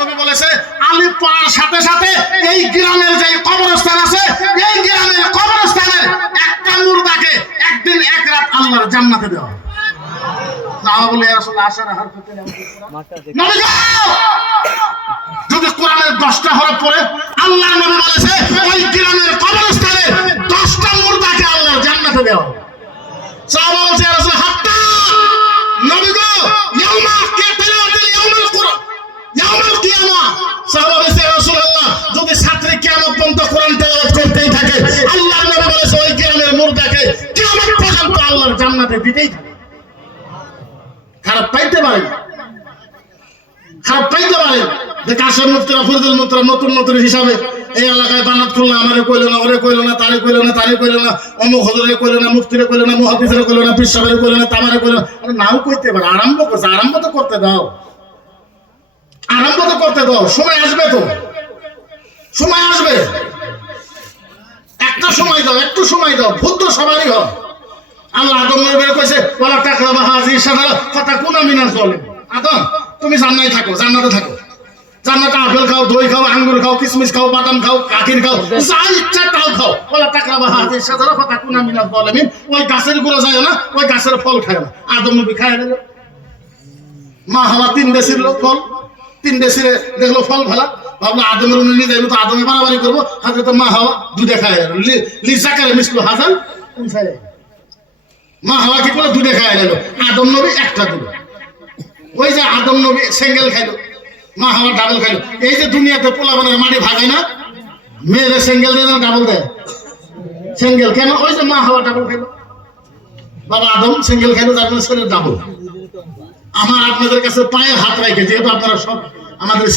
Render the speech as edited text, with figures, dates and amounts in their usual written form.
নবী বলেছে আলিফ পড়ার সাথে সাথে এই গ্রামের যে কবরস্থান আছে এই গ্রামের কবরস্থানের একটা মুর্দাকে একদিন এক রাত আল্লাহর জান্নাতে দেওয়া। যদি কোরআনের 10টা হরফ পড়ে আল্লাহর নবী বলেছে ওই গ্রামের কবরস্থানে 10টা মুর্দাকে আল্লাহর জান্নাতে দেওয়া। সাহাবা বলছে ইয়া রাসূল হাত্তা নবী গো ইয়াউমা কিয়ামাতিল ইয়াউমুল কুরআন ইয়াউমুল কিয়ামা। সাহাবা বলছে ইয়া রাসূলুল্লাহ যদি ছাত্রী কিয়ামত পর্যন্ত কোরআন তেলাওয়াত করতেই থাকে আল্লাহর নবী বলেছে ওই গ্রামের মুর্দাকে কিয়ামত পর্যন্ত আল্লাহর জান্নাতে দিতেই থাকে। খারাপ পাইতে পারে, খারাপ পাইতে পারে যে কাশেম মুফতিরা ফরিদুল মুফতিরা নতুন নতুন হিসাবে এই এলাকায় বানাত খুলনা, আমারে কইলো না, ওরে কইলো না, তারে কইলো না, তারে কইলো না, অমুক হুজুরে কইলো না, মুফতিরে কইলো না, মুহাদ্দিসরে কইলো না, পীর সাহেবের কইলো না, তামারে কইলো না। নাও কইতে পারে, আরম্ভ করছে, আরম্ভ তো করতে দাও, আরম্ভ তো করতে দাও। সময় আসবে তো, সময় আসবে, একটা সময় দাও, একটু সময় দাও। ভূত তো সবারই হয়। আল্লাহ আদম নবীকে কইছে ওয়ালা তাকরাবা হাযিহি শাজারা ফাতাকুনা মিনাজ জালিমিন। আদম তুমি জান্নাতে থাকো, জান্নাতে থাকো, জান্নাতে আপেল খাও, দই খাও, আঙ্গুর খাও, কিশমিশ খাও, বাদাম খাও, কাকির খাও, যা ইচ্ছা তাও খাও। ওয়ালা তাকরাবা হাযিহি শাজারা ফাতাকুনা মিনাজ জালিমিন। ওই গাছের গোড়া যায় না, ওই গাছের ফল খায় না। আদম নবী খায় গেল। মা হাওয়া 3 ডেসির ফল, 3 ডেসিরে দেখলো ফল ভালো, ভাবলো আদমের নিয়ে যাইবো তো আদমে বাড়াবাড়ি করবো। হযরত মা হাওয়া দুধে খায় গেল। লিজাকারে মিসলু হাসান উনসায় মা হাওয়া কি করে দুধে খায় গেল, আদম নবী একটা দিল। ওই যে আদম নবী সিঙ্গেল খাইলো, মা হাওয়া ডাবল খাইলো। এই যে দুনিয়াতে পোলাপানের মাটি ভাগে না, মেয়েরা সিঙ্গেল দেয় না ডাবল দেয়? সিঙ্গেল কেন? ওই যে মা হাওয়া ডাবল খাইলো, বাবা আদম সিঙ্গেল খাইলো, যার শরীর ডাবল। আমার আপনাদের কাছে পায়ে হাত রাখে, যেহেতু আপনারা সব আমাদের